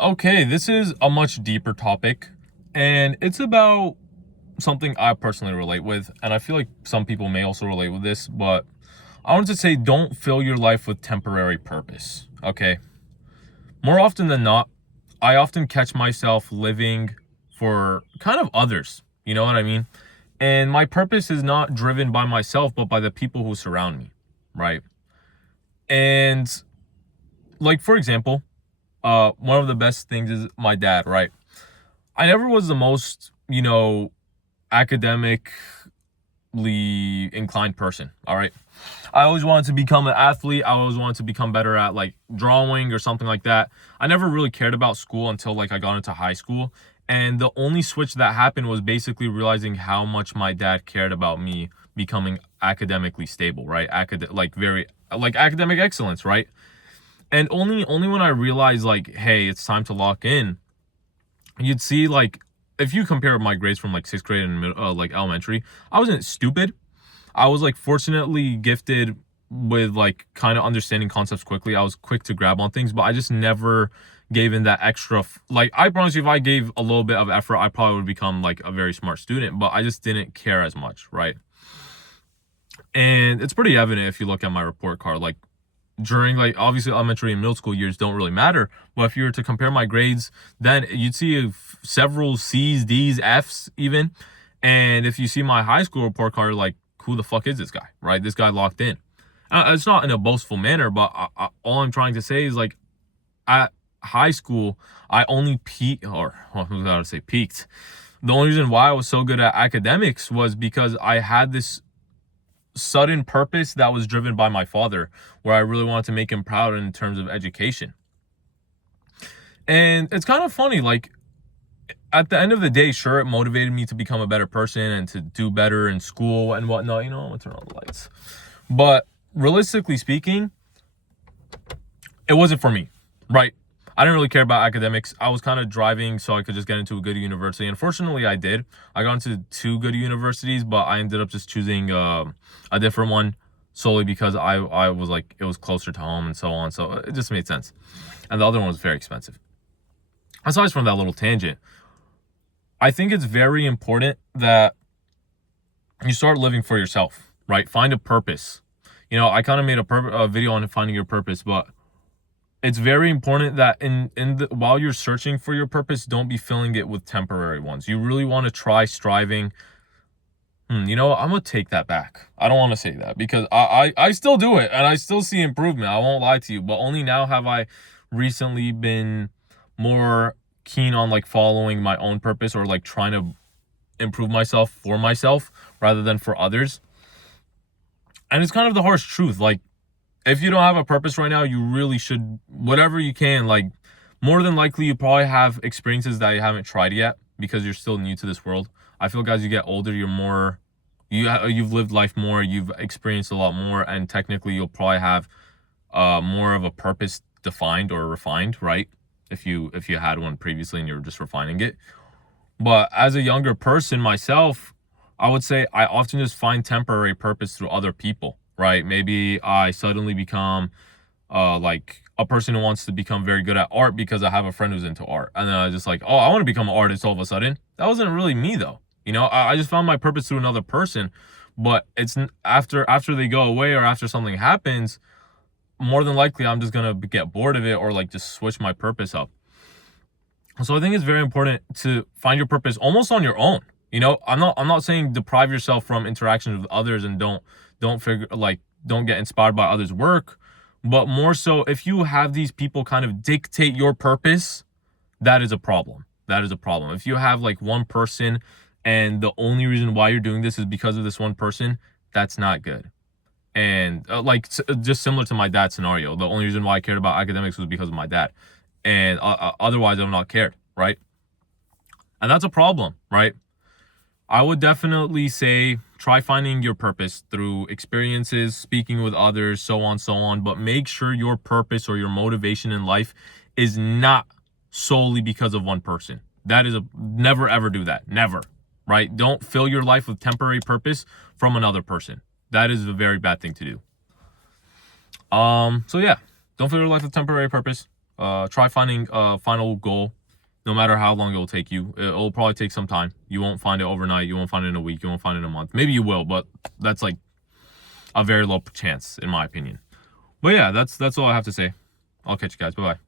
Okay, this is a much deeper topic, and it's about something I personally relate with, and I feel like some people may also relate with this, but I wanted to say don't fill your life with temporary purpose, okay? More often than not, I often catch myself living for kind of others, you know what I mean? And my purpose is not driven by myself, but by the people who surround me, right? And like, for example, one of the best things is my dad, right? I never was the most, academically inclined person. All right. I always wanted to become an athlete. I always wanted to become better at like drawing or something like that. I never really cared about school until like I got into high school. And the only switch that happened was basically realizing how much my dad cared about me becoming academically stable, right? Like academic excellence, right? And only when I realized like, hey, it's time to lock in, you'd see like if you compare my grades from like sixth grade and like elementary, I wasn't stupid. I was like fortunately gifted with like kind of understanding concepts quickly. I was quick to grab on things, but I just never gave in that extra. Like I promise you, if I gave a little bit of effort, I probably would become like a very smart student. But I just didn't care as much, right? And it's pretty evident if you look at my report card. Like during like obviously elementary and middle school years don't really matter, but if you were to compare my grades, then you'd see several C's, D's, F's even. And if you see my high school report card, like who the fuck is this guy, right? This guy locked in. It's not in a boastful manner, but all I'm trying to say is like at high school I only peaked, or well, I gotta say peaked. The only reason why I was so good at academics was because I had this sudden purpose that was driven by my father, where I really wanted to make him proud in terms of education. And it's kind of funny, like at the end of the day, sure, it motivated me to become a better person and to do better in school and whatnot. I'm gonna turn on the lights. But realistically speaking, it wasn't for me, right? I didn't really care about academics. I was kind of driving so I could just get into a good university. Unfortunately, I did. I got into two good universities, but I ended up just choosing a different one solely because I was like, it was closer to home and so on. So it just made sense. And the other one was very expensive. Aside from that little tangent, I think it's very important that you start living for yourself, right? Find a purpose. I kind of made a video on finding your purpose, but it's very important that while you're searching for your purpose, don't be filling it with temporary ones. You really want to try striving. I'm gonna take that back. I don't want to say that because I still do it and I still see improvement. I won't lie to you, but only now have I recently been more keen on like following my own purpose or like trying to improve myself for myself rather than for others. And it's kind of the harsh truth. Like if you don't have a purpose right now, you really should, whatever you can, like more than likely you probably have experiences that you haven't tried yet because you're still new to this world. I feel like as you get older, you've lived life more, you've experienced a lot more, and technically you'll probably have more of a purpose defined or refined, right? If you had one previously and you were just refining it. But as a younger person myself, I would say I often just find temporary purpose through other people, right? Maybe I suddenly become like a person who wants to become very good at art because I have a friend who's into art. And then I just like, oh, I want to become an artist all of a sudden. That wasn't really me though. I just found my purpose through another person. But it's after they go away or after something happens, more than likely I'm just gonna get bored of it or like just switch my purpose up. So I think it's very important to find your purpose almost on your own. I'm not saying deprive yourself from interactions with others and don't get inspired by others' work, but more so if you have these people kind of dictate your purpose, that is a problem. That is a problem. If you have like one person and the only reason why you're doing this is because of this one person, that's not good. And just similar to my dad's scenario, the only reason why I cared about academics was because of my dad, and otherwise I would not cared, right? And that's a problem, right? I would definitely say try finding your purpose through experiences, speaking with others, so on. But make sure your purpose or your motivation in life is not solely because of one person. Never ever do that. Never, right? Don't fill your life with temporary purpose from another person. That is a very bad thing to do. So yeah, don't fill your life with temporary purpose. Try finding a final goal, no matter how long it will take you. It'll probably take some time. You won't find it overnight. You won't find it in a week. You won't find it in a month. Maybe you will, but that's like a very low chance, in my opinion. But yeah, that's all I have to say. I'll catch you guys. Bye-bye.